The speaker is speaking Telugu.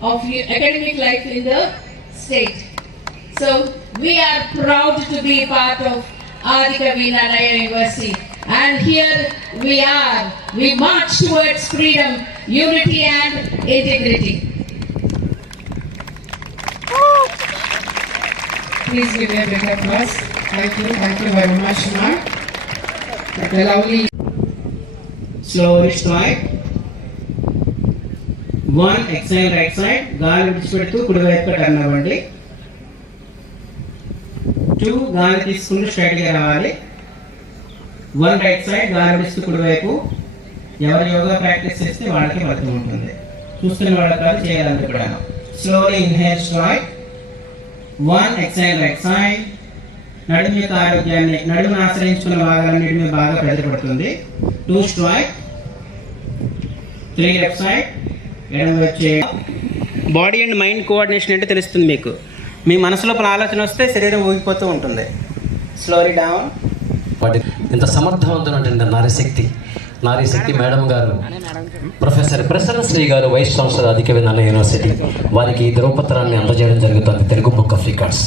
of academic life in the state. So we are proud to be part of Adikavi Nalaya University. And here we are, we march towards freedom, unity and integrity. Please give me a big applause. Thank you, thank you very much, Mark. The lovely slowly strike. One exhale right side గాలి విడిచిపెడుతూ కుడివైపు టర్న్ అవ్వండి. టూ గాలి తీసుకుంటూ స్ట్రైట్గా రావాలి. వన్ రైట్ సైడ్ గాలి విడిస్తూ కుడివైపు ఎవరు యోగా ప్రాక్టీస్ చేస్తే వాళ్ళకి ఫలితం ఉంటుంది. చూస్తున్న వాళ్ళకి కాదు చేయాలంటే కూడా slowly inhale straight one exhale right side నడుము యొక్క ఆరోగ్యాన్ని నడుమును ఆశ్రయించుకున్న భాగాలన్నిటి మీద బాగా ప్రజలు పడుతుంది two strike three left side వచ్చే బాడీ అండ్ మైండ్ కోఆర్డినేషన్ అంటే తెలుస్తుంది మీకు. మీ మనసు లోపల ఆలోచన వస్తే శరీరం ఊగిపోతూ ఉంటుంది. స్లోలీ డౌన్ వాటి ఇంత సమర్థవంతమైనటువంటి నారీశక్తి. నారీశక్తి మేడం గారు ప్రొఫెసర్ ప్రసన్న శ్రీ గారు వైస్ ఛాన్సలర్ అధిక విధాన యూనివర్సిటీ వారికి ఈ ధ్రువపత్రాన్ని అందజేయడం జరుగుతుంది. Telugu book of records.